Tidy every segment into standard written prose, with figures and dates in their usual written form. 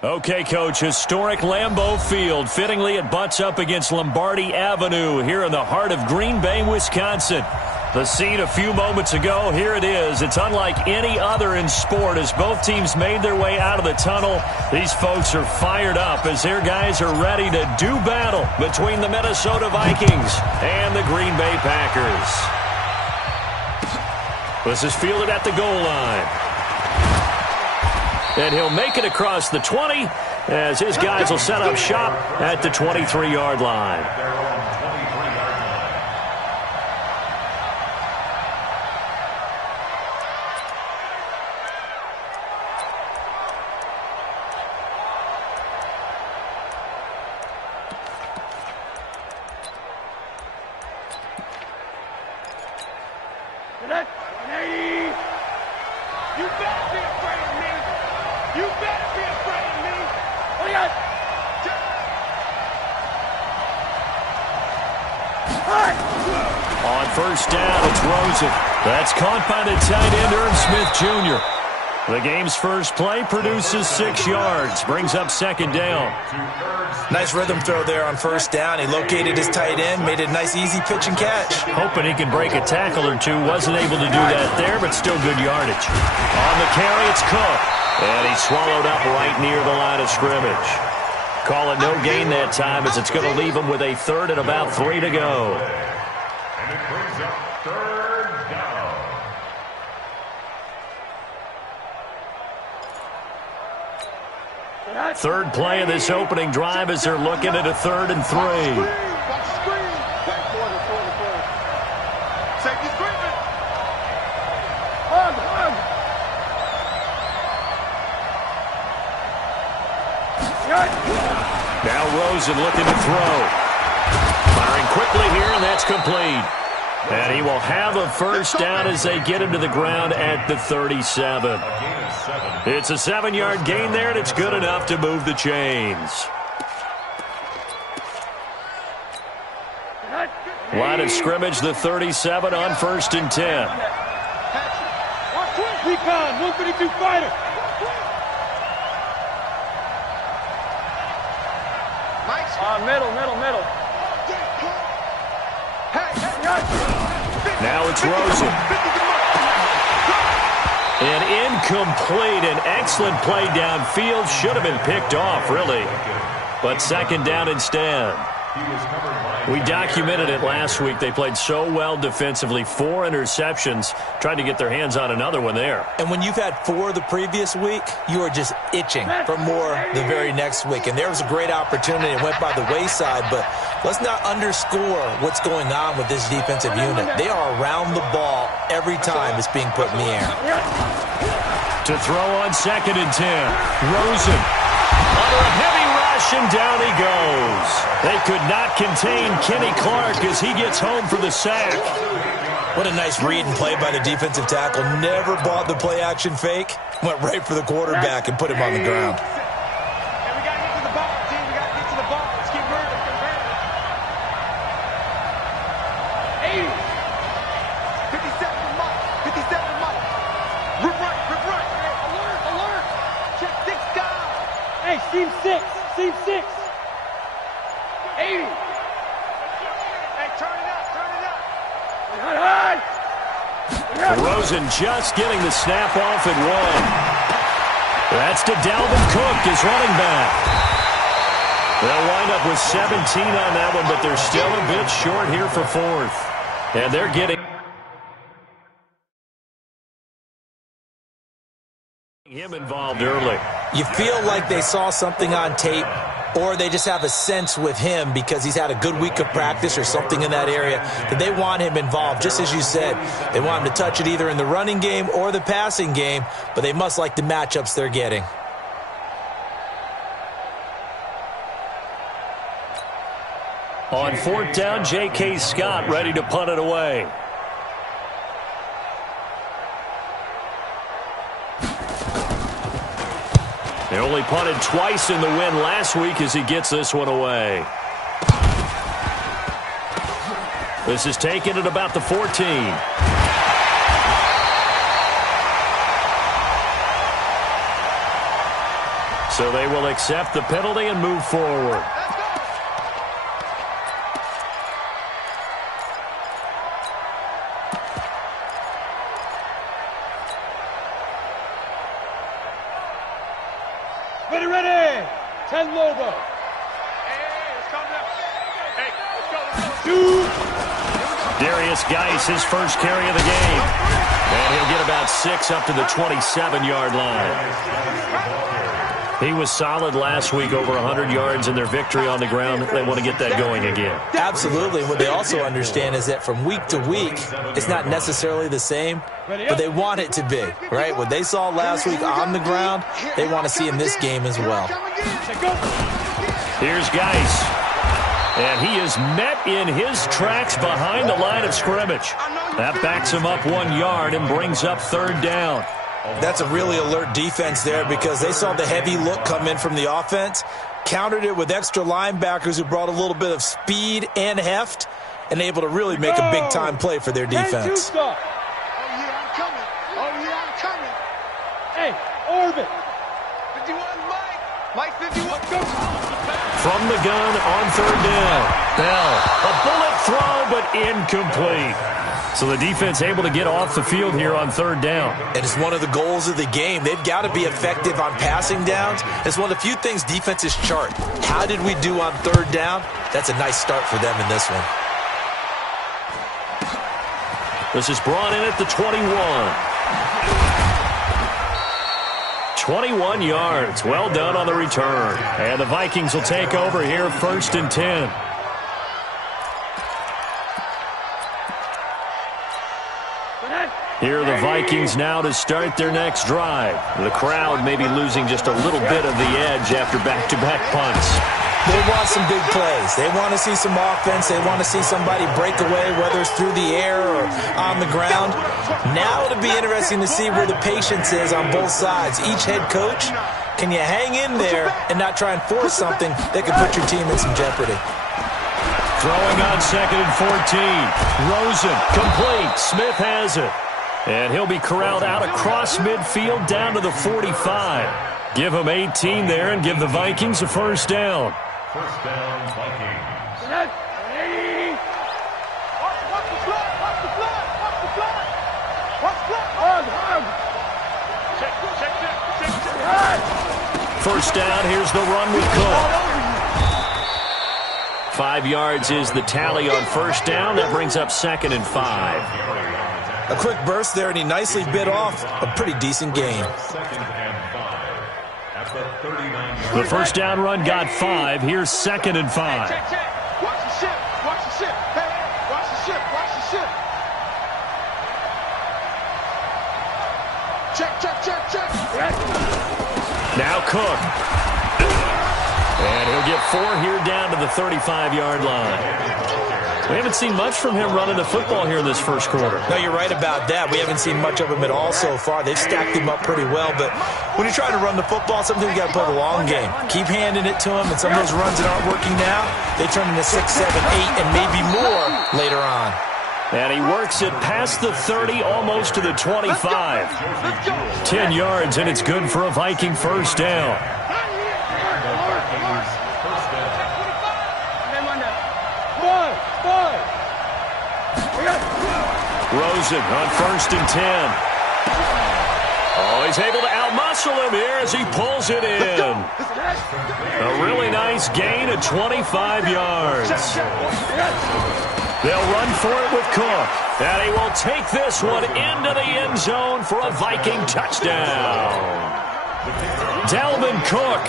Okay, Coach, historic Lambeau Field. Fittingly, it butts up against Lombardi Avenue here in the heart of Green Bay, Wisconsin. The scene a few moments ago, here it is. It's unlike any other in sport as both teams made their way out of the tunnel. These folks are fired up as their guys are ready to do battle between the Minnesota Vikings and the Green Bay Packers. This is fielded at the goal line. And he'll make it across the 20 as his guys will set up shop at the 23-yard line. On first down, it's Rosen. That's caught by the tight end, Irv Smith Jr. The game's first play produces 6 yards, brings up second down. Nice rhythm throw there on first down. He located his tight end, made it a nice, easy pitch and catch. Hoping he could break a tackle or two. Wasn't able to do that there, but still good yardage. On the carry, it's Cook. And he's swallowed up right near the line of scrimmage. Call it no gain that time as it's going to leave him with a third and about 3 to go. And it brings up third down. Third play of this opening drive as they're looking at a 3rd and 3. Now Rosen looking to throw. Firing quickly here, and that's complete. And he will have a first down as they get him to the ground at the 37. It's a 7-yard gain there, and it's good enough to move the chains. Line of scrimmage, the 37 on 1st and 10. Recon, 152 fighter. Middle. Now it's Rosen. An incomplete and excellent play downfield. Should have been picked off, really. But second down instead. We documented it last week. They played so well defensively. 4 interceptions. Tried to get their hands on another one there. And when you've had 4 the previous week, you are just itching for more the very next week. And there was a great opportunity. It went by the wayside, but let's not underscore what's going on with this defensive unit. They are around the ball every time it's being put in the air. To throw on 2nd and 10. Rosen under a heavy rush, and down he goes. They could not contain Kenny Clark as he gets home for the sack. What a nice read and play by the defensive tackle. Never bought the play-action fake. Went right for the quarterback and put him on the ground. Seam 6. 80. Hey, turn it up. Rosen just getting the snap off at 1. That's to Dalvin Cook, his running back. They'll wind up with 17 on that one, but they're still a bit short here for 4th. And they're getting him involved early. You feel like they saw something on tape, or they just have a sense with him because he's had a good week of practice or something in that area that they want him involved. Just as you said, they want him to touch it either in the running game or the passing game, but they must like the matchups they're getting. On 4th down, J.K. Scott ready to punt it away. They only punted twice in the win last week as he gets this one away. This is taken at about the 14. So they will accept the penalty and move forward. Ready. 10 Lobo. Darius Geis, his first carry of the game. And he'll get about 6 up to the 27-yard line. He was solid last week, over 100 yards in their victory on the ground. They want to get that going again. Absolutely. What they also understand is that from week to week, it's not necessarily the same, but they want it to be, right? What they saw last week on the ground, they want to see in this game as well. Here's Geis. And he is met in his tracks behind the line of scrimmage. That backs him up 1 yard and brings up 3rd down. That's a really alert defense there because they saw the heavy look come in from the offense, countered it with extra linebackers who brought a little bit of speed and heft, and able to really make a big-time play for their defense. Oh, yeah, I'm coming. Hey, Orbit. 51, Mike 51, go. From the gun on 3rd down. Bell, a bullet throw, but incomplete. So the defense able to get off the field here on 3rd down. And it's one of the goals of the game. They've got to be effective on passing downs. It's one of the few things defenses chart. How did we do on 3rd down? That's a nice start for them in this one. This is brought in at the 21. 21 yards. Well done on the return. And the Vikings will take over here 1st and 10. Here are the Vikings now to start their next drive. The crowd may be losing just a little bit of the edge after back-to-back punts. They want some big plays. They want to see some offense. They want to see somebody break away, whether it's through the air or on the ground. Now it'll be interesting to see where the patience is on both sides. Each head coach, can you hang in there and not try and force something that could put your team in some jeopardy? Throwing on 2nd and 14. Rosen, complete. Smith has it. And he'll be corralled out across midfield down to the 45. Give him 18 there and give the Vikings a 1st down. 1st down, Vikings. First down, here's the run with Cook. 5 yards is the tally on 1st down. That brings up 2nd and 5. A quick burst there, and he nicely bit off a pretty decent gain. The 1st down run got 5. Here's 2nd and 5. Watch the ship. Hey, watch the ship. Check. Now Cook. And he'll get 4 here down to the 35-yard line. We haven't seen much from him running the football here in this 1st quarter. No, you're right about that. We haven't seen much of him at all so far. They've stacked him up pretty well, but when you're trying to run the football, sometimes you got to play the long game. Keep handing it to him, and some of those runs that aren't working now, they turn into 6, 7, 8, and maybe more later on. And he works it past the 30, almost to the 25. 10 yards, and it's good for a Viking 1st down. Rosen on 1st and 10. Oh, he's able to outmuscle him here as he pulls it in. A really nice gain of 25 yards. They'll run for it with Cook. And he will take this one into the end zone for a Viking touchdown. Dalvin Cook,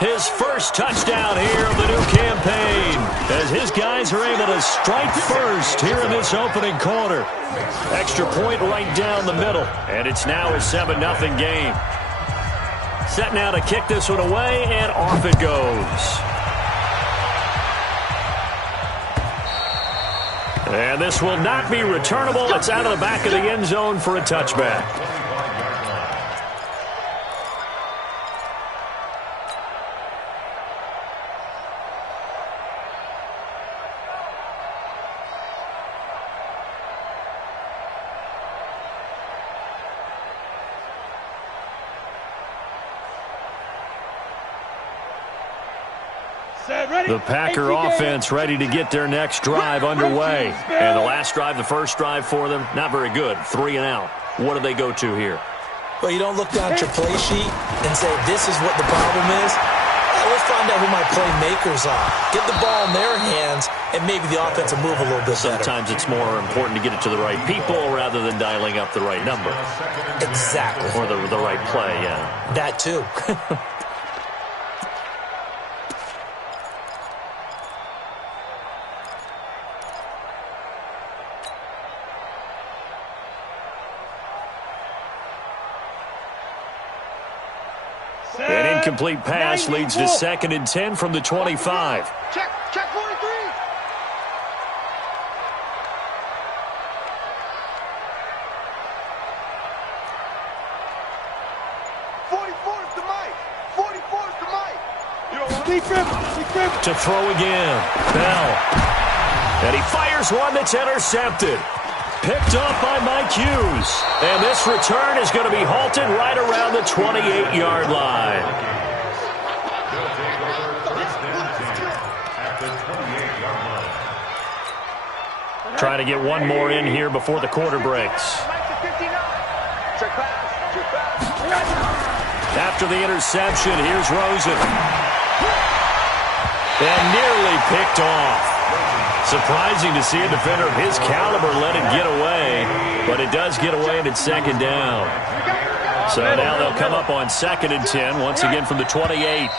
his first touchdown here of the new campaign, as his guys are able to strike first here in this opening quarter. Extra point right down the middle, and it's now a 7-0 game. Set now to kick this one away, and off it goes. And this will not be returnable. It's out of the back of the end zone for a touchback. The Packer offense ready to get their next drive underway. And the last drive, the first drive for them, not very good. 3 and out. What do they go to here? Well, you don't look down at your play sheet and say, this is what the problem is. Let's find out who my playmakers are. Get the ball in their hands, and maybe the offense will move a little bit better. Sometimes it's more important to get it to the right people rather than dialing up the right number. Exactly. Or the right play, yeah. That too. An incomplete pass leads to 2nd and 10 from the 25. Check 43. 44 is the mic. 44 is the mic. To throw again. Bell. And he fires one that's intercepted. Picked off by Mike Hughes. And this return is going to be halted right around the 28-yard line. Trying to get one more in here before the quarter breaks. After the interception, here's Rosen. And nearly picked off. Surprising to see a defender of his caliber let it get away, but it does get away and it's 2nd down. So now they'll come up on 2nd and 10, once again from the 28.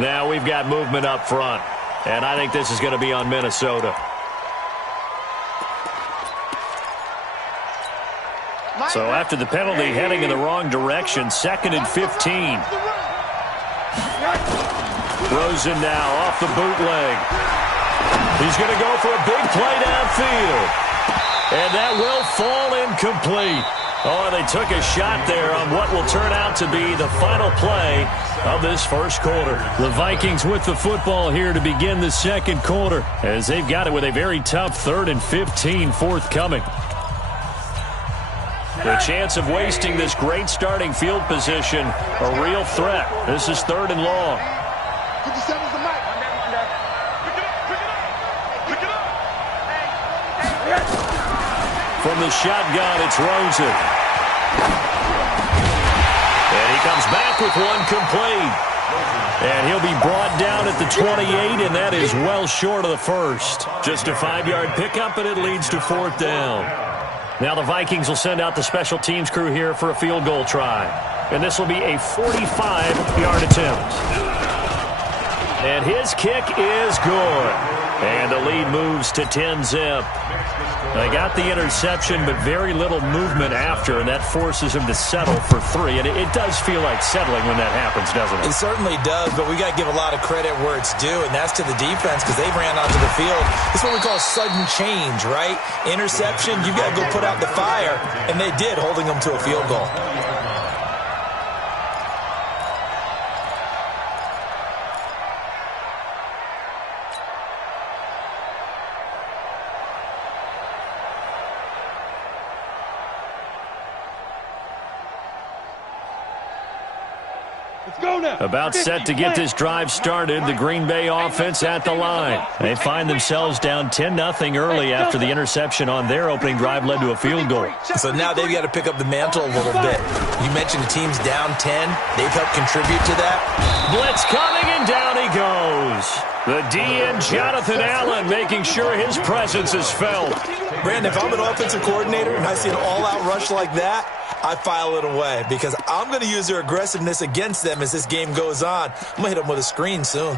Now we've got movement up front, and I think this is going to be on Minnesota. So after the penalty, heading in the wrong direction, 2nd and 15. Rosen now off the bootleg. He's going to go for a big play downfield. And that will fall incomplete. Oh, they took a shot there on what will turn out to be the final play of this first quarter. The Vikings with the football here to begin the second quarter, as they've got it with a very tough 3rd and 15 forthcoming. The chance of wasting this great starting field position, a real threat. This is 3rd and long. 57's the mic. From the shotgun, it's Rosen. And he comes back with one complete. And he'll be brought down at the 28, and that is well short of the first. Just a 5-yard pickup, and it leads to 4th down. Now the Vikings will send out the special teams crew here for a field goal try. And this will be a 45-yard attempt. And his kick is good. And the lead moves to 10-zip. They got the interception, but very little movement after, and that forces him to settle for 3. And it does feel like settling when that happens, doesn't it? It certainly does, but we got to give a lot of credit where it's due, and that's to the defense because they ran onto the field. It's what we call sudden change, right? Interception, you've got to go put out the fire, and they did, holding them to a field goal. About set to get this drive started, the Green Bay offense at the line. They find themselves down 10-0 early after the interception on their opening drive led to a field goal. So now they've got to pick up the mantle a little bit. You mentioned the team's down 10. They've helped contribute to that. Blitz coming, and down he goes. The DN, Jonathan Allen, making sure his presence is felt. Brandon, if I'm an offensive coordinator and I see an all-out rush like that, I file it away because I'm going to use their aggressiveness against them as this game goes on. I'm going to hit them with a screen soon.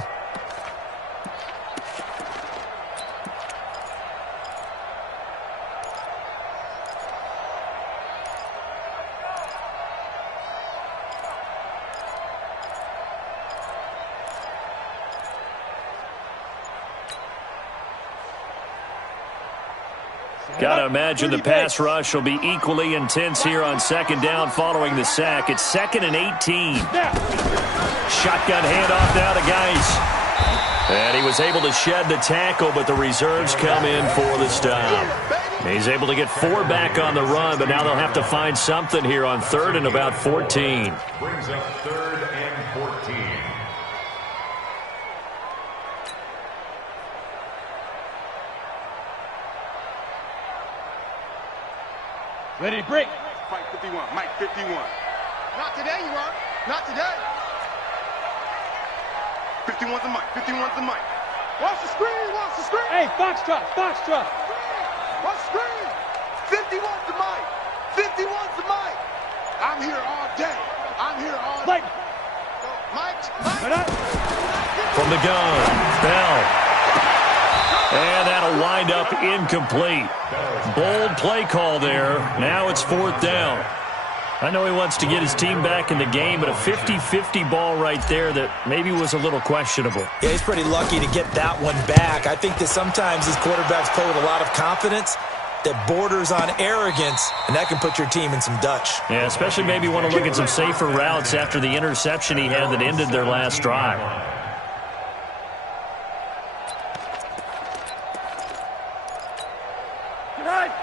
Got to imagine the pass rush will be equally intense here on 2nd down following the sack. It's 2nd and 18. Shotgun handoff now to Geis. And he was able to shed the tackle, but the reserves come in for the stop. He's able to get 4 back on the run, but now they'll have to find something here on 3rd and about 14. Brings up 3rd and 14. Ready to break. Mike 51, Mike 51. Not today, you are. Not today. 51's the mic, 51's the mic. Watch the screen, watch the screen. Hey, foxtrot, foxtrot. Watch the screen. 51's the mic, 51's the mic. I'm here all day. I'm here all day. Mike. From the gun, Bell. And that'll wind up incomplete. Bold play call there. Now it's 4th down. I know he wants to get his team back in the game, but a 50-50 ball right there that maybe was a little questionable. Yeah, he's pretty lucky to get that one back. I think that sometimes these quarterbacks play with a lot of confidence that borders on arrogance, and that can put your team in some Dutch. Yeah, especially maybe want to look at some safer routes after the interception he had that ended their last drive.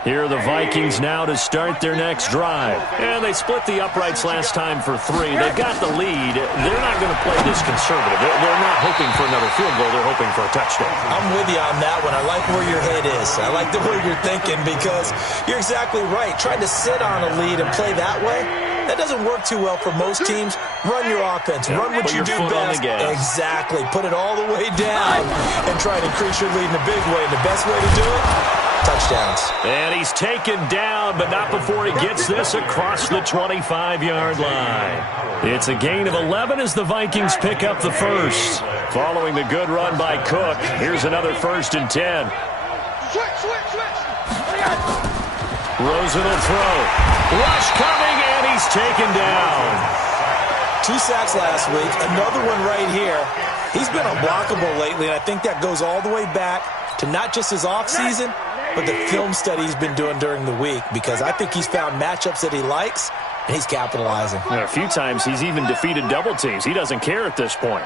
Here are the Vikings now to start their next drive. And they split the uprights last time for 3. They've got the lead. They're not going to play this conservative. They're not hoping for another field goal. They're hoping for a touchdown. I'm with you on that one. I like where your head is. I like the way you're thinking because you're exactly right. Trying to sit on a lead and play that way, that doesn't work too well for most teams. Run your offense. Run what you do best. Exactly. Put it all the way down and try to increase your lead in a big way. And the best way to do it, touchdowns. And he's taken down, but not before he gets this across the 25-yard line. It's a gain of 11 as the Vikings pick up the first. Following the good run by Cook, here's another 1st and 10. Rosen will throw. Rush coming, and he's taken down. 2 sacks last week, another one right here. He's been unblockable lately, and I think that goes all the way back to not just his offseason, but the film study he's been doing during the week, because I think he's found matchups that he likes, and he's capitalizing. A few times he's even defeated double teams. He doesn't care at this point.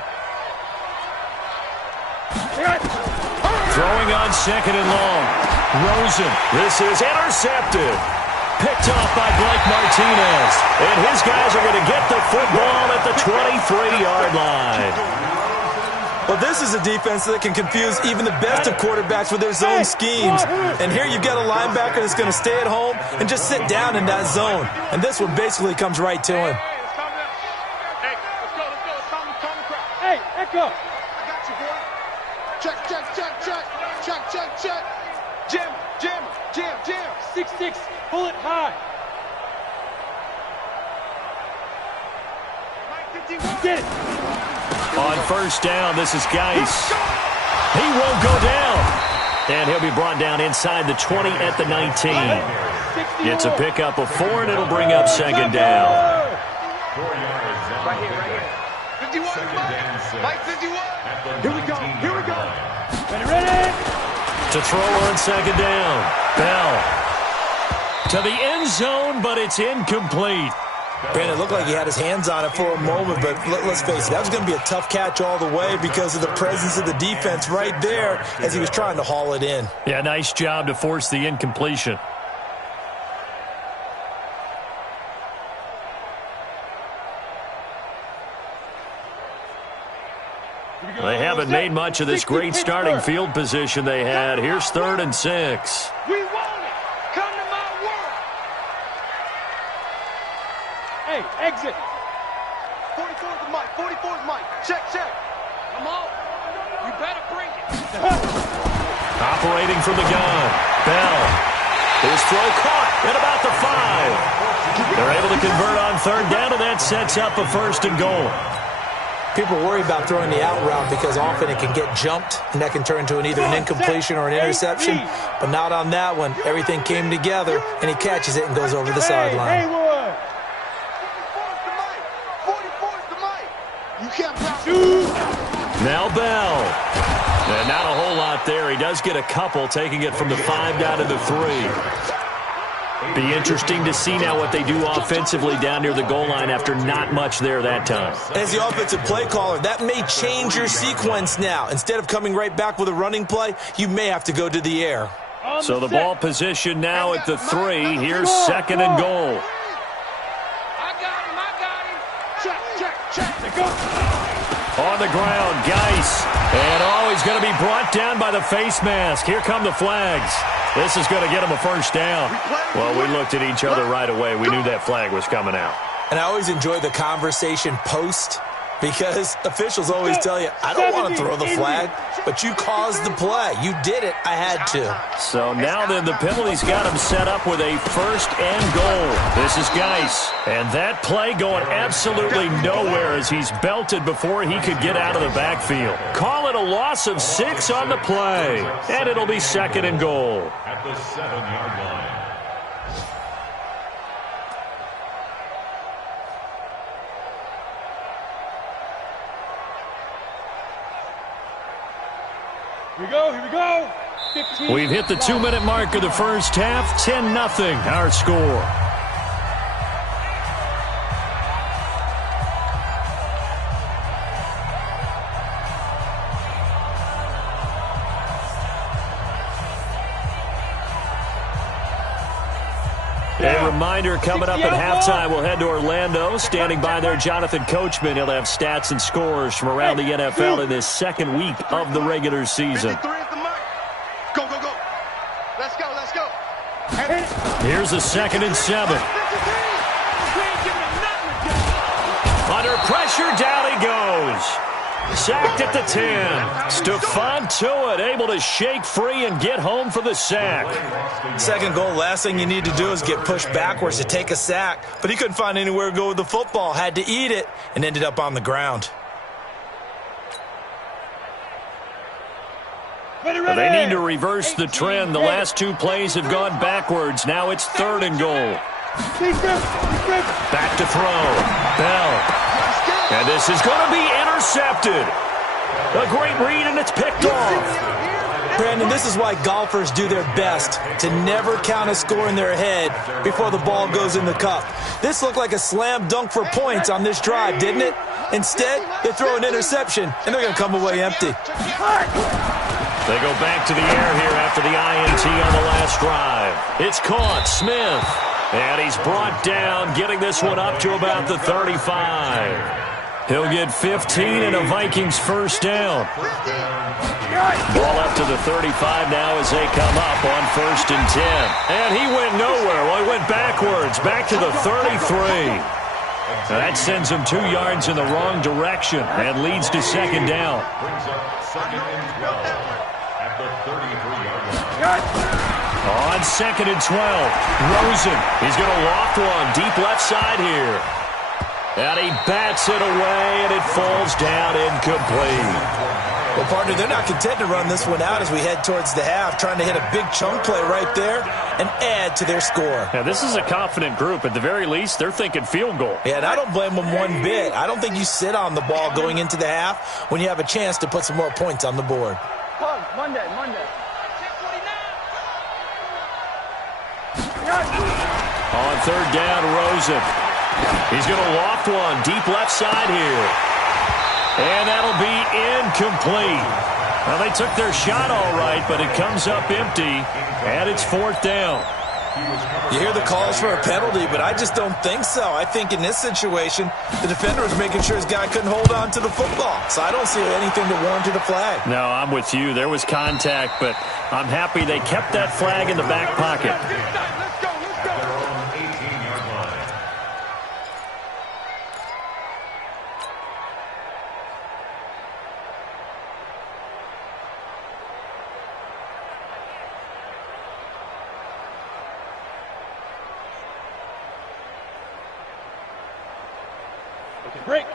Throwing on 2nd and long. Rosen. This is intercepted. Picked off by Blake Martinez. And his guys are going to get the football at the 23-yard line. Well, this is a defense that can confuse even the best of quarterbacks with their zone schemes. And here you've got a linebacker that's going to stay at home and just sit down in that zone. And this one basically comes right to him. Hey, let's go. It's time to come crowd. Hey, Echo. I got you, boy. Check. Jim. 6'6", bullet high. Get it. On 1st down, this is Geis. He won't go down. And he'll be brought down inside the 20 at the 19. It's a pickup of 4, and it'll bring up 2nd down. Right here. 51, Mike 51. Here we go. Ready. To throw on 2nd down. Bell. To the end zone, but it's incomplete. Brandon, it looked like he had his hands on it for a moment, but let's face it, that was going to be a tough catch all the way because of the presence of the defense right there as he was trying to haul it in. Yeah, nice job to force the incompletion. They haven't made much of this great starting field position they had. Here's 3rd and 6. We want it. Come to my world. Hey, exit. 44's the mic. 44's mic. Check. Come on. You better bring it. Operating from the gun. Bell. His throw caught at about the 5. They're able to convert on 3rd down, and that sets up a 1st and goal. People worry about throwing the out route because often it can get jumped, and that can turn into either an incompletion or an interception. But not on that one. Everything came together, and he catches it and goes over the sideline. 44's the mic. You can't pass. Now Bell. And not a whole lot there. He does get a couple, taking it from the 5 down to the 3. Be interesting to see now what they do offensively down near the goal line after not much there that time. As the offensive play caller, that may change your sequence now. Instead of coming right back with a running play, you may have to go to the air. So the ball position now at the 3. Here's 2nd and goal. I got him. Check. Go. On the ground, Geis. And he's going to be brought down by the face mask. Here come the flags. This is going to get him a first down. Well, we looked at each other right away. We knew that flag was coming out. And I always enjoy the conversation post, because officials always tell you, I don't want to throw the flag, but you caused the play. You did it. I had to. So now then, the penalty's got him set up with a first and goal. This is Geis. And that play going absolutely nowhere as he's belted before he could get out of the backfield. Call it a loss of 6 on the play. And it'll be second and goal. At the 7-yard line. Here we go. 15. We've hit the 2-minute mark of the first half. 10-0, our score. A reminder, coming up at halftime, we'll head to Orlando. Standing by there, Jonathan Coachman. He'll have stats and scores from around the NFL in this second week of the regular season. Go. Let's go. Here's a 2nd and 7. Under pressure, down he goes. Sacked at the 10. Stephon Tuitt able to shake free and get home for the sack. Second goal, last thing you need to do is get pushed backwards to take a sack. But he couldn't find anywhere to go with the football. Had to eat it and ended up on the ground. They need to reverse the trend. The last 2 plays have gone backwards. Now it's 3rd and goal. Back to throw. Bell. And this is going to be intercepted. A great read, and it's picked off. Brandon, this is why golfers do their best to never count a score in their head before the ball goes in the cup. This looked like a slam dunk for points on this drive, didn't it? Instead, they throw an interception, and they're going to come away empty. They go back to the air here after the INT on the last drive. It's caught. Smith. And he's brought down, getting this one up to about the 35. He'll get 15 and a Vikings first down. Ball up to the 35 now as they come up on 1st and 10. And he went nowhere. Well, he went backwards, back to the 33. Now that sends him 2 yards in the wrong direction and leads to 2nd down. Brings up 2nd and 12 at the 33-yard line. On 2nd and 12, Rosen. He's going to loft one deep left side here. And he bats it away, and it falls down incomplete. Well, partner, they're not content to run this one out as we head towards the half, trying to hit a big chunk play right there and add to their score. Now, this is a confident group. At the very least, they're thinking field goal. Yeah, and I don't blame them one bit. I don't think you sit on the ball going into the half when you have a chance to put some more points on the board. Monday. On 3rd down, Rosen. He's going to loft one deep left side here. And that'll be incomplete. Well, they took their shot all right, but it comes up empty, and it's 4th down. You hear the calls for a penalty, but I just don't think so. I think in this situation, the defender was making sure his guy couldn't hold on to the football. So I don't see anything to warrant a flag. No, I'm with you. There was contact, but I'm happy they kept that flag in the back pocket.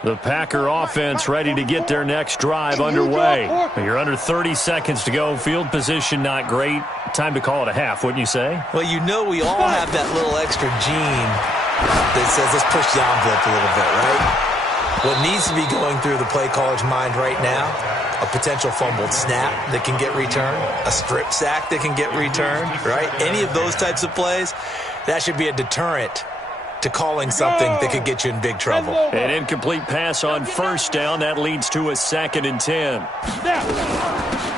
The Packer offense ready to get their next drive underway. You're under 30 seconds to go. Field position not great. Time to call it a half, wouldn't you say? Well, you know we all have that little extra gene that says let's push the envelope a little bit, right? What needs to be going through the play caller's mind right now, a potential fumbled snap that can get returned, a strip sack that can get returned, right? Any of those types of plays, that should be a deterrent to calling something that could get you in big trouble. An incomplete pass on 1st down. That leads to a 2nd and 10.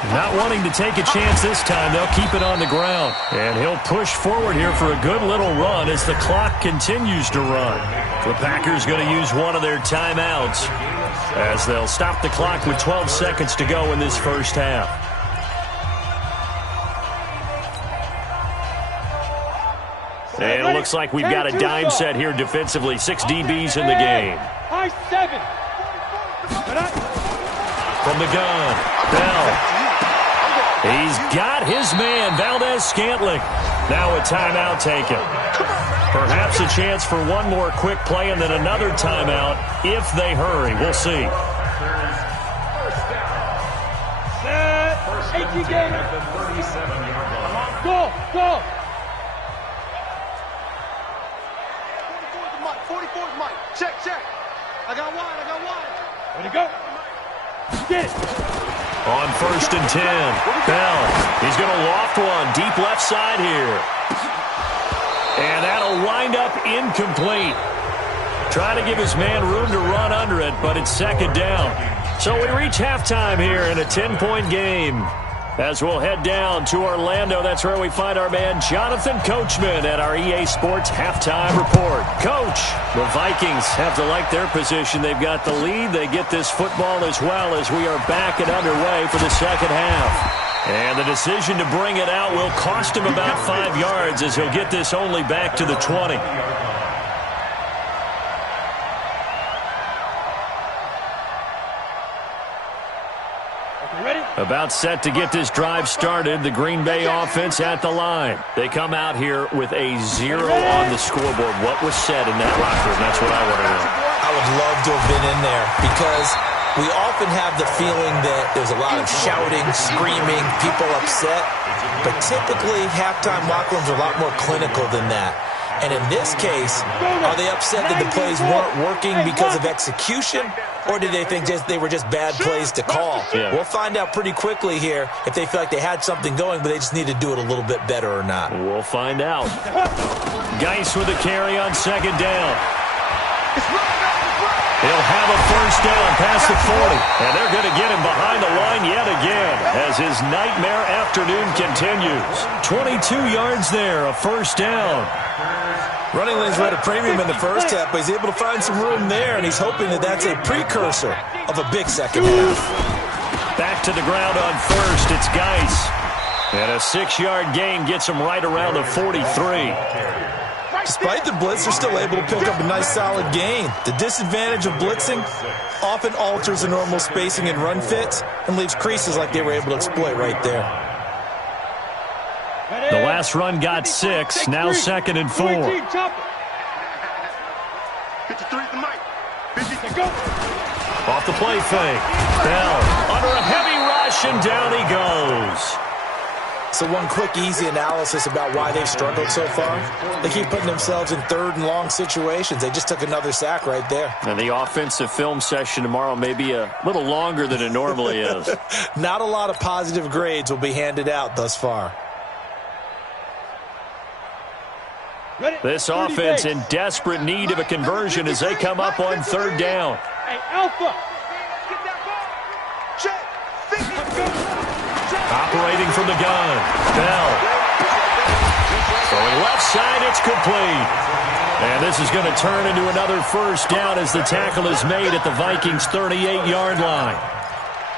Not wanting to take a chance this time, they'll keep it on the ground. And he'll push forward here for a good little run as the clock continues to run. The Packers going to use one of their timeouts. as they'll stop the clock with 12 seconds to go in this first half. And it looks like we've got a dime set here defensively. 6 DBs in the game. High 7. From the gun, Bell. He's got his man, Valdez-Scantling. Now a timeout taken. Perhaps a chance for one more quick play and then another timeout if they hurry. We'll see. Set. 18 game. Go, go. 44's Mike. Check, check. I got wide. Way to go. Get it. On 1st and 10, Bell. He's going to loft one deep left side here. And that'll wind up incomplete. Trying to give his man room to run under it, but it's 2nd down. So we reach halftime here in a 10-point game. As we'll head down to Orlando, that's where we find our man Jonathan Coachman at our EA Sports Halftime Report. Coach, the Vikings have to like their position. They've got the lead. They get this football as well as we are back and underway for the second half. And the decision to bring it out will cost him about 5 yards as he'll get this only back to the 20. About set to get this drive started. The Green Bay offense at the line. They come out here with a 0 on the scoreboard. What was said in that locker room? That's what I want to know. I would love to have been in there because we often have the feeling that there's a lot of shouting, screaming, people upset. But typically, halftime locker rooms are a lot more clinical than that. And in this case, are they upset that the plays weren't working because of execution? Or did they think they were just bad plays to call? Yeah. We'll find out pretty quickly here if they feel like they had something going, but they just need to do it a little bit better or not. We'll find out. Geis with a carry on 2nd down. He'll have a 1st down past the 40. And they're going to get him behind the line yet again as his nightmare afternoon continues. 22 yards there, a 1st down. Running lanes were at a premium in the first half, but he's able to find some room there, and he's hoping that that's a precursor of a big second half. Back to the ground on 1st, it's Geis. And a 6-yard gain gets him right around the 43. Despite the blitz, they're still able to pick up a nice solid gain. The disadvantage of blitzing often alters the normal spacing and run fits and leaves creases like they were able to exploit right there. The last run got 6, now 2nd and 4. 53 to Mike. 50 to go. Off the play fake. Bell under a heavy rush, and down he goes. So one quick, easy analysis about why they've struggled so far. They keep putting themselves in 3rd and long situations. They just took another sack right there. And the offensive film session tomorrow may be a little longer than it normally is. Not a lot of positive grades will be handed out thus far. This offense in desperate need of a conversion as they come up on 3rd down. Hey, Alpha. Get that ball. Check. Operating from the gun, Bell. Throwing left side, it's complete. And this is going to turn into another 1st down as the tackle is made at the Vikings' 38-yard line.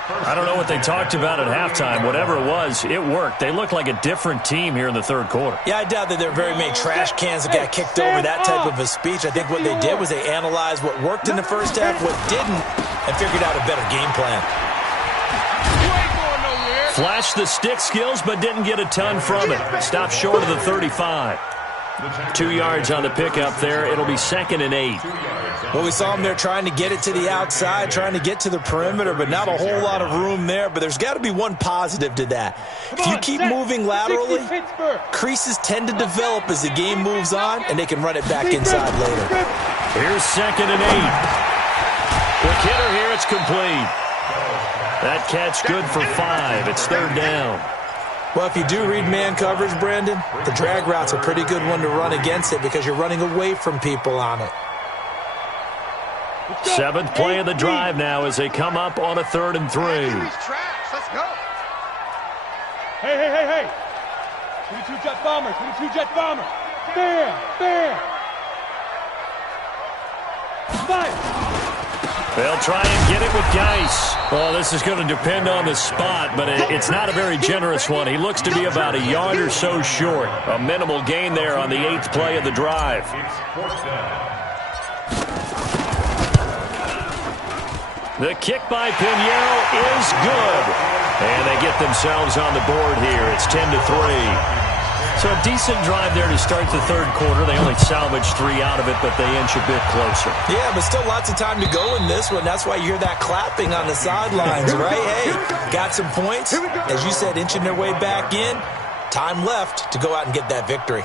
I don't know what they talked about at halftime. Whatever it was, it worked. They look like a different team here in the 3rd quarter. Yeah, I doubt that there are very many trash cans that got kicked over that type of a speech. I think what they did was they analyzed what worked in the first half, what didn't, and figured out a better game plan. Flashed the stick skills, but didn't get a ton from it. Stopped short of the 35. 2 yards on the pickup there. It'll be 2nd and 8. Well, we saw them there trying to get it to the outside, trying to get to the perimeter, but not a whole lot of room there. But there's got to be one positive to that. If you keep moving laterally, creases tend to develop as the game moves on, and they can run it back inside later. Here's 2nd and 8. Quick hitter here, it's complete. That catch good for 5. It's 3rd down. Well, if you do read man coverage, Brandon, the drag route's a pretty good one to run against it because you're running away from people on it. 7th play of the drive now as they come up on a 3rd and 3. Let's go. Hey. 22 jet bomber, 22 jet bomber. Bam. 5. They'll try and get it with Geis. Well, this is going to depend on the spot, but it's not a very generous one. He looks to be about a yard or so short. A minimal gain there on the 8th play of the drive. The kick by Pinheiro is good. And they get themselves on the board here. It's 10-3. So a decent drive there to start the third quarter. They only salvaged 3 out of it, but they inch a bit closer. Yeah, but still lots of time to go in this one. That's why you hear that clapping on the sidelines, right? Hey, got some points. As you said, inching their way back in. Time left to go out and get that victory.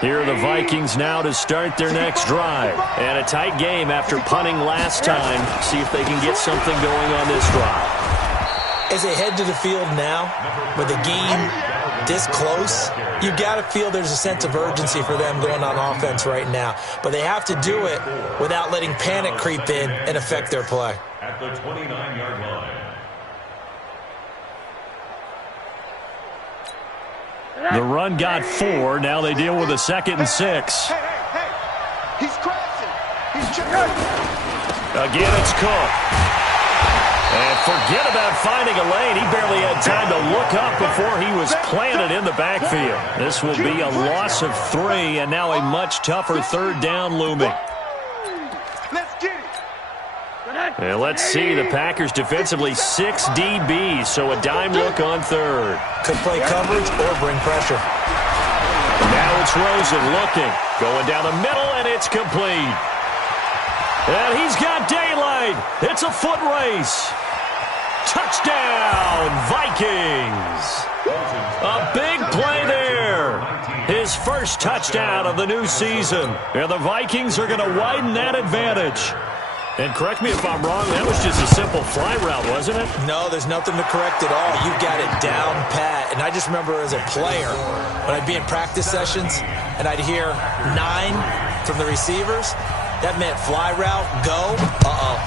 Here are the Vikings now to start their next drive. And a tight game after punting last time. See if they can get something going on this drive. As they head to the field now, with the game this close, you've got to feel there's a sense of urgency for them going on offense right now. But they have to do it without letting panic creep in and affect their play. At the 29-yard line. The run got 4. Now they deal with a 2nd and 6. Hey. He's crashing. He's chicken. Again, it's Cook. And forget about finding a lane. He barely had time to look up before he was planted in the backfield. This will be a loss of 3, and now a much tougher 3rd down looming. Let's get it. And let's see, the Packers defensively 6 DBs, so a dime look on 3rd. Could play coverage or bring pressure. Now it's Rosen looking. Going down the middle, and it's complete. And he's got daylight. It's a foot race. Touchdown, Vikings. A big play there. His first touchdown of the new season. And the Vikings are going to widen that advantage. And correct me if I'm wrong, that was just a simple fly route, wasn't it? No, there's nothing to correct at all. You've got it down pat. And I just remember as a player, when I'd be in practice sessions, and I'd hear 9 from the receivers, that meant fly route, go,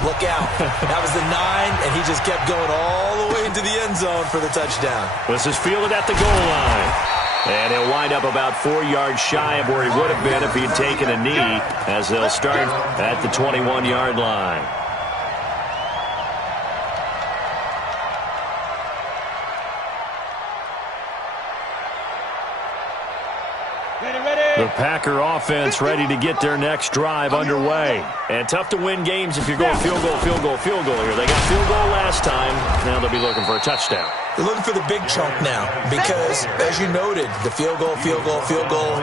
look out. That was the 9, and he just kept going all the way into the end zone for the touchdown. This is fielded at the goal line. And he'll wind up about 4 yards shy of where he would have been if he had taken a knee, as they'll start at the 21-yard line. The Packer offense ready to get their next drive underway. And tough to win games if you're going field goal here. They got field goal last time. Now they'll be looking for a touchdown. They're looking for the big chunk now because, as you noted, the field goal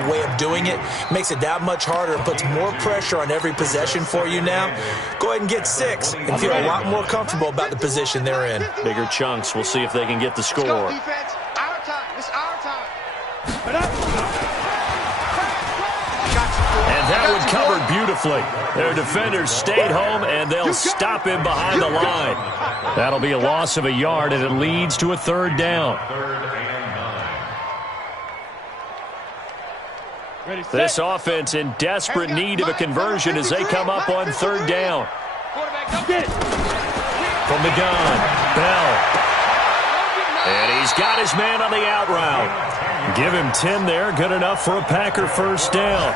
way of doing it makes it that much harder. It puts more pressure on every possession for you now. Go ahead and get 6 and feel a lot more comfortable about the position they're in. Bigger chunks. We'll see if they can get the score. Let's go, defense. Our time. It's our time. And that one covered beautifully. Their defenders stayed home, and they'll stop him behind the line. That'll be a loss of a yard, and it leads to a 3rd down. 3rd and 9. This offense in desperate need of a conversion as they come up on 3rd down. From the gun, Bell. And he's got his man on the out route. Give him 10 there, good enough for a Packer 1st down.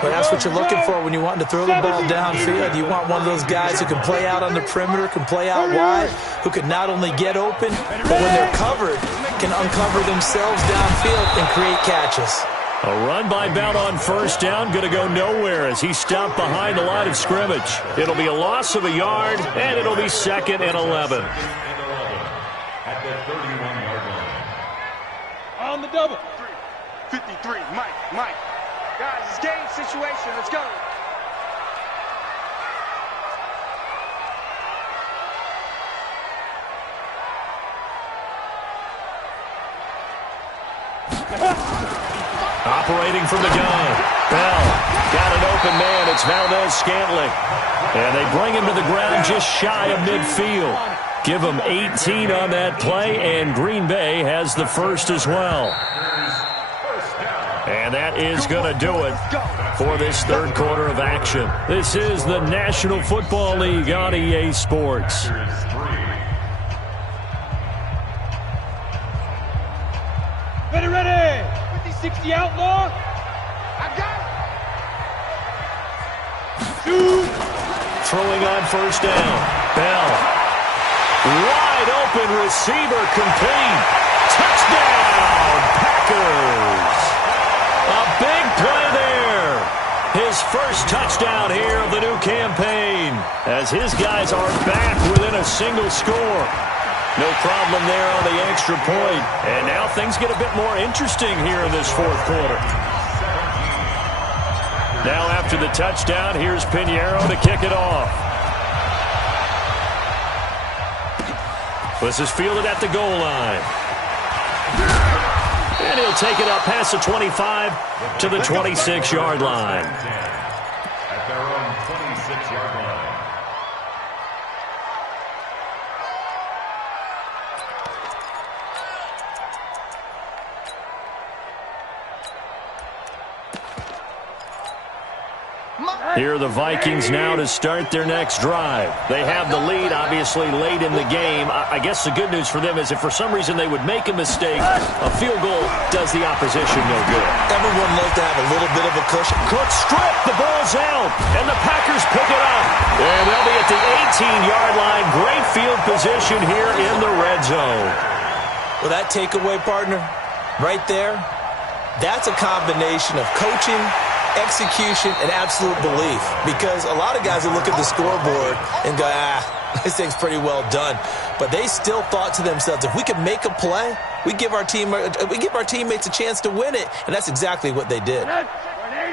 But that's what you're looking for when you want to throw the ball downfield. You want one of those guys who can play out on the perimeter, can play out wide, who can not only get open, but when they're covered, can uncover themselves downfield and create catches. A run by Bell on 1st down, going to go nowhere as he stopped behind the line of scrimmage. It'll be a loss of a yard, and it'll be 2nd and 11. At the 31-yard line. On the double. 53. Mike. Guys, it's game situation. Let's go. Operating from the gun. Bell got an open man. It's Valdez-Scantling. And they bring him to the ground just shy of midfield. Give him 18 on that play, and Green Bay has the first as well. And that is going to do it for this 3rd quarter of action. This is the National Football League on EA Sports. Ready. 50-60 outlaw. Throwing on first down. Bell. Wide open receiver complete. Touchdown, Packers. A big play there. His first touchdown here of the new campaign as his guys are back within a single score. No problem there on the extra point. And now things get a bit more interesting here in this fourth quarter. Now after the touchdown, here's Pinheiro to kick it off. This is fielded at the goal line. And he'll take it up past the 25 to the 26-yard line. At their own 26-yard line. Here are the Vikings now to start their next drive. They have the lead, obviously, late in the game. I guess the good news for them is if for some reason they would make a mistake, a field goal does the opposition no good. Everyone loves to have a little bit of a cushion. Cook strip, the ball's out, and the Packers pick it up. And they'll be at the 18-yard line. Great field position here in the red zone. Well, that takeaway, partner, right there, that's a combination of coaching, execution, and absolute belief, because a lot of guys will look at the scoreboard and go, this thing's pretty well done, but they still thought to themselves, if we can make a play, we give our teammates a chance to win it, and that's exactly what they did.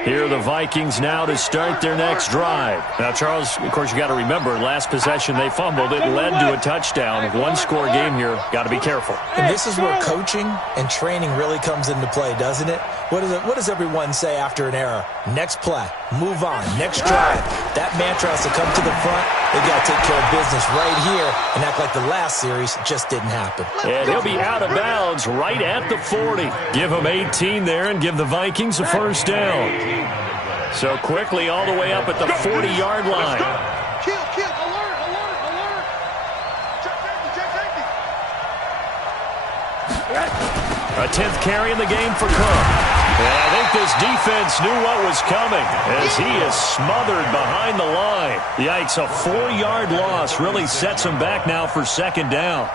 Here are the Vikings now to start their next drive. Now, Charles, of course, you got to remember, last possession they fumbled. It led to a touchdown. One-score game here. Got to be careful. And this is where coaching and training really comes into play, doesn't it? What does everyone say after an error? Next play. Move on. Next drive. That mantra has to come to the front. They got to take care of business right here and act like the last series just didn't happen. And he'll be out of bounds right at the 40. Give him 18 there and give the Vikings a first down. So quickly all the way up at the 40-yard line. Kill, alert, alert. Check safety. A 10th carry in the game for Cook. And I think this defense knew what was coming as he is smothered behind the line. Yikes, a 4-yard loss really sets him back now for second down.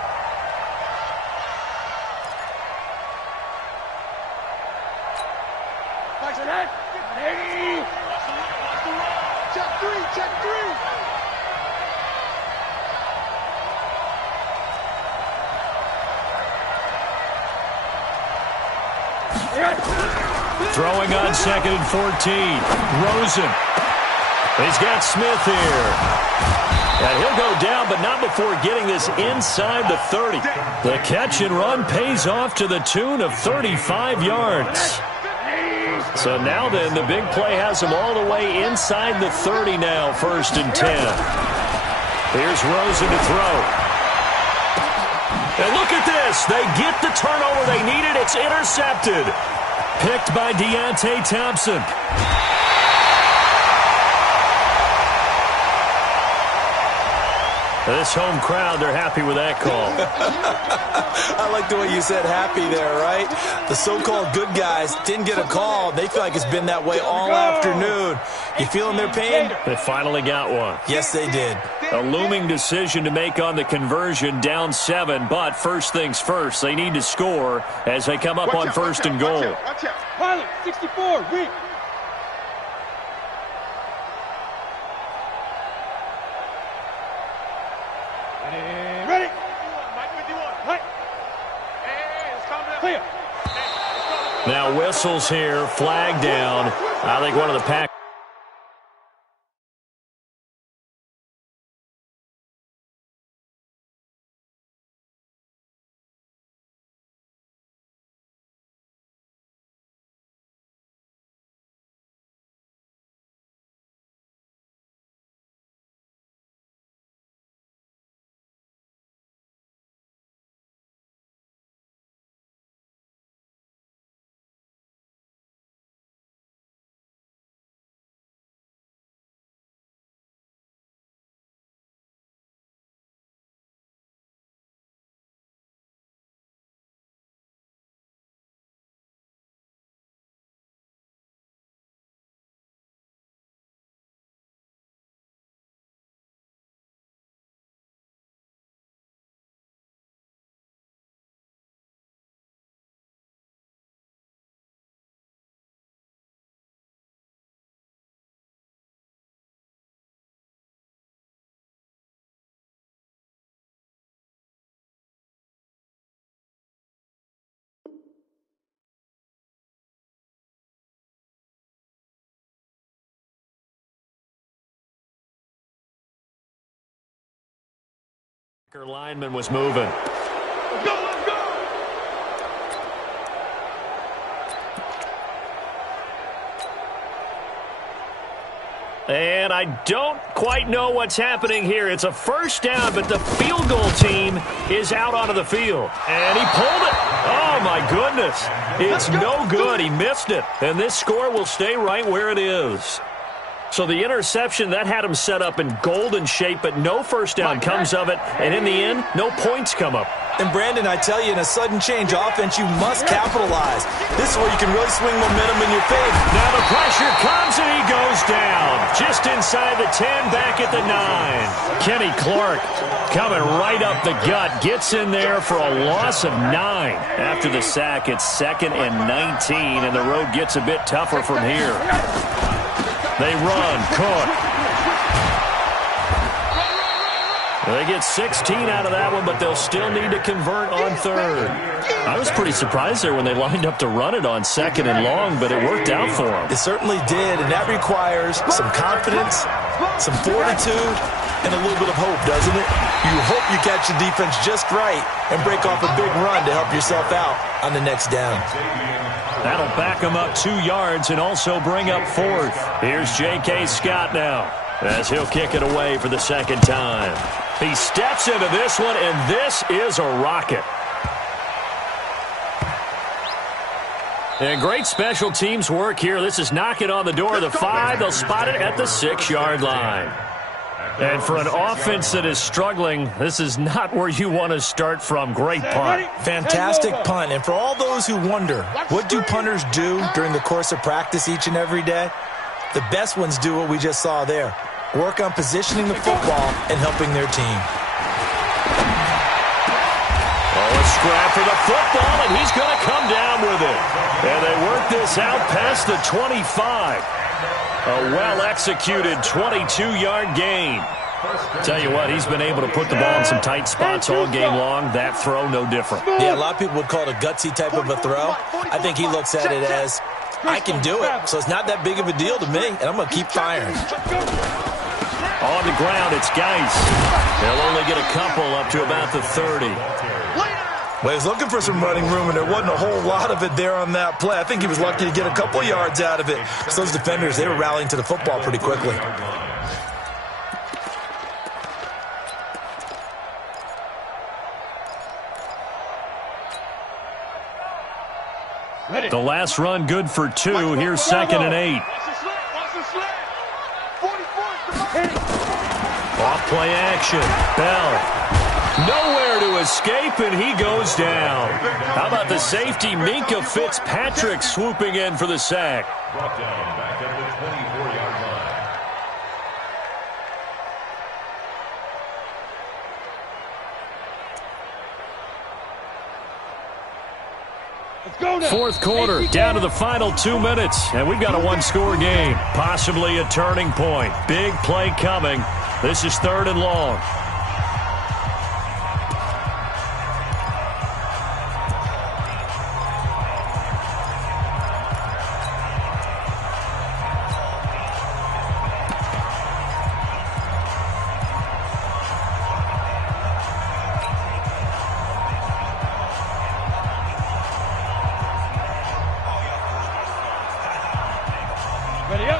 Check three. Throwing on second and 14. Rosen. He's got Smith here. And he'll go down, but not before getting this inside the 30. The catch and run pays off to the tune of 35 yards. So now then, the big play has him all the way inside the 30 now, first and 10. Here's Rosen to throw. And look at this. They get the turnover they needed. It's intercepted. Picked by Deontay Thompson. This home crowd, they're happy with that call. I like the way you said happy there, right? The so-called good guys didn't get a call. They feel like it's been that way all afternoon. You feeling their pain? They finally got one. Yes, they did. A looming decision to make on the conversion, down 7, but first things first, they need to score as they come up on first and goal. Watch out. Pilot, 64, weak. Ready. Mike 51. Right. Hey, let's calm down. Clear. Now whistles here, flag down. I think one of the Packers Lineman was moving. Let's go, let's go! And I don't quite know what's happening here. It's a first down, but the field goal team is out onto the field. And he pulled it. Oh, my goodness. It's no good. He missed it. And this score will stay right where it is. So the interception, that had him set up in golden shape, but no first down comes of it. And in the end, no points come up. And, Brandon, I tell you, in a sudden change offense, you must capitalize. This is where you can really swing momentum in your favor. Now the pressure comes, and he goes down. Just inside the 10, back at the 9. Kenny Clark coming right up the gut. Gets in there for a loss of 9. After the sack, it's 2nd and 19, and the road gets a bit tougher from here. They run. Cook. They get 16 out of that one, but they'll still need to convert on 3rd. I was pretty surprised there when they lined up to run it on 2nd and long, but it worked out for them. It certainly did, and that requires some confidence, some fortitude, and a little bit of hope, doesn't it? You hope you catch the defense just right and break off a big run to help yourself out on the next down. That'll back them up 2 yards and also bring up 4th. Here's J.K. Scott now as he'll kick it away for the 2nd time. He steps into this one, and this is a rocket. And great special teams work here. This is knocking on the door of the 5. They'll spot it at the 6-yard line. And for an offense that is struggling, this is not where you want to start from. Great punt. Fantastic punt. And for all those who wonder, what do punters do during the course of practice each and every day? The best ones do what we just saw there. Work on positioning the football and helping their team. Oh, a scrap for the football, and he's going to come down with it. And they work this out past the 25. A well-executed 22-yard gain. Tell you what, he's been able to put the ball in some tight spots all game long. That throw, no different. Yeah, a lot of people would call it a gutsy type of a throw. I think he looks at it as, I can do it, so it's not that big of a deal to me, and I'm going to keep firing. On the ground, it's Geis. They'll only get a couple up to about the 30. Well, he was looking for some running room, and there wasn't a whole lot of it there on that play. I think he was lucky to get a couple yards out of it. So those defenders, they were rallying to the football pretty quickly. The last run good for 2. Here's 2nd and 8. Off play action. Bell. Nowhere to escape, and he goes down. How about the safety, Minka Fitzpatrick, swooping in for the sack. Brought down back at the 24-yard line. Let's go now. 4th quarter, down to the final 2 minutes, and we've got a 1-score game. Possibly a turning point. Big play coming. This is 3rd and long.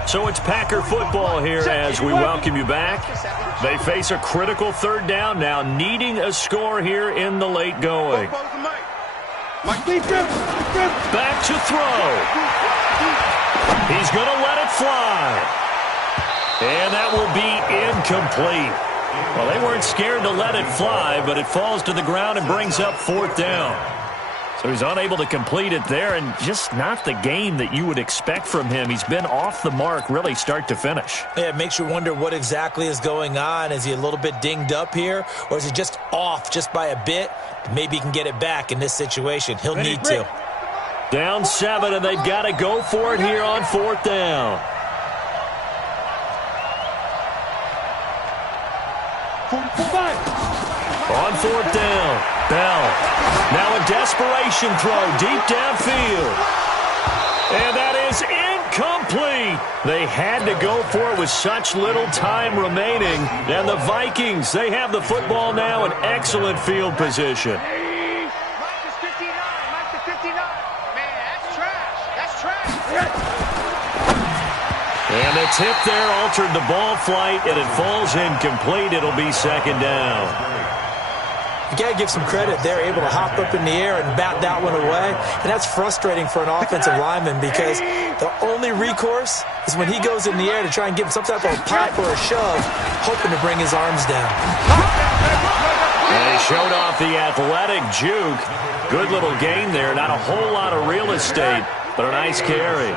So it's Packer football here as we welcome you back. They face a critical 3rd down now, needing a score here in the late going. Back to throw. He's going to let it fly. And that will be incomplete. Well, they weren't scared to let it fly, but it falls to the ground and brings up 4th down. So he's unable to complete it there, and just not the game that you would expect from him. He's been off the mark really start to finish. Yeah, it makes you wonder what exactly is going on. Is he a little bit dinged up here, or is he just off just by a bit? Maybe he can get it back in this situation. He'll need to. Down 7, and they've got to go for it here on 4th down. On 4th down. Bell. Now a desperation throw deep downfield. And that is complete. They had to go for it with such little time remaining. And the Vikings, they have the football now in excellent field position. Mike is 59. Mike to 59. Man, that's trash. That's trash. And the tip there altered the ball flight, and it falls incomplete. It'll be second down. You got to give some credit. They're able to hop up in the air and bat that one away. And that's frustrating for an offensive lineman because the only recourse is when he goes in the air to try and give some type of a pop or a shove, hoping to bring his arms down. And he showed off the athletic juke. Good little gain there. Not a whole lot of real estate, but a nice carry.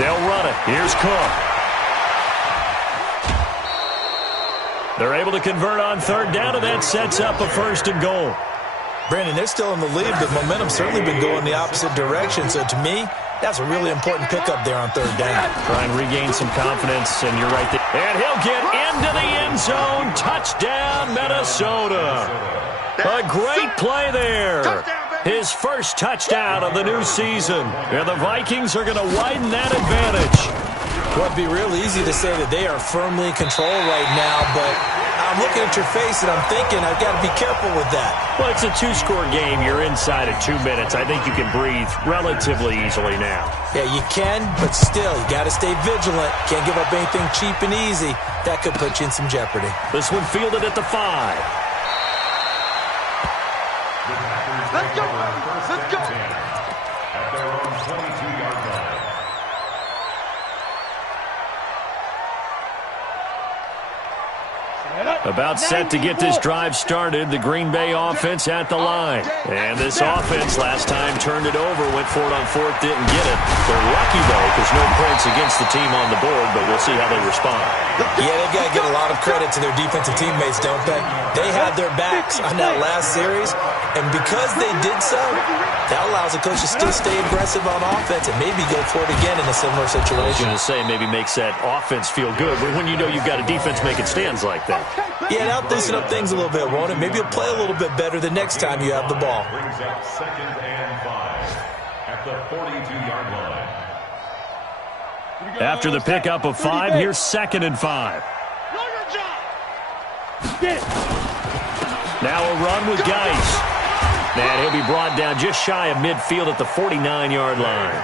They'll run it. Here's Cook. They're able to convert on third down, and that sets up a first and goal. Brandon, they're still in the lead, but momentum's certainly been going the opposite direction. So to me, that's a really important pickup there on third down. Try and regain some confidence, and you're right there. And he'll get into the end zone. Touchdown, Minnesota. A great play there. His first touchdown of the new season. And the Vikings are going to widen that advantage. Well, it'd be real easy to say that they are firmly in control right now, but I'm looking at your face and I'm thinking I've got to be careful with that. Well, it's a two-score game. You're inside of 2 minutes. I think you can breathe relatively easily now. Yeah, you can, but still, you got to stay vigilant. Can't give up anything cheap and easy. That could put you in some jeopardy. This one fielded at the 5. Let's go. Let's go. At their own 22-yard line. About set to get this drive started. The Green Bay offense at the line. And this offense last time turned it over, went for it on fourth, didn't get it. They're lucky, though, because no points against the team on the board, but we'll see how they respond. Yeah, they've got to give a lot of credit to their defensive teammates, don't they? They had their backs on that last series, and because they did so, that allows the coach to still stay aggressive on offense and maybe go for it again in a similar I was situation. going to say maybe makes that offense feel good, but when you know you've got a defense making stands like that. Yeah, that'll loosen up things a little bit, won't it? Maybe you'll play a little bit better the next time you have the ball. Brings up 2nd and 5 at the 42-yard line. After the pickup of 5, here's 2nd and 5. Now a run with Geis. And he'll be brought down just shy of midfield at the 49-yard line.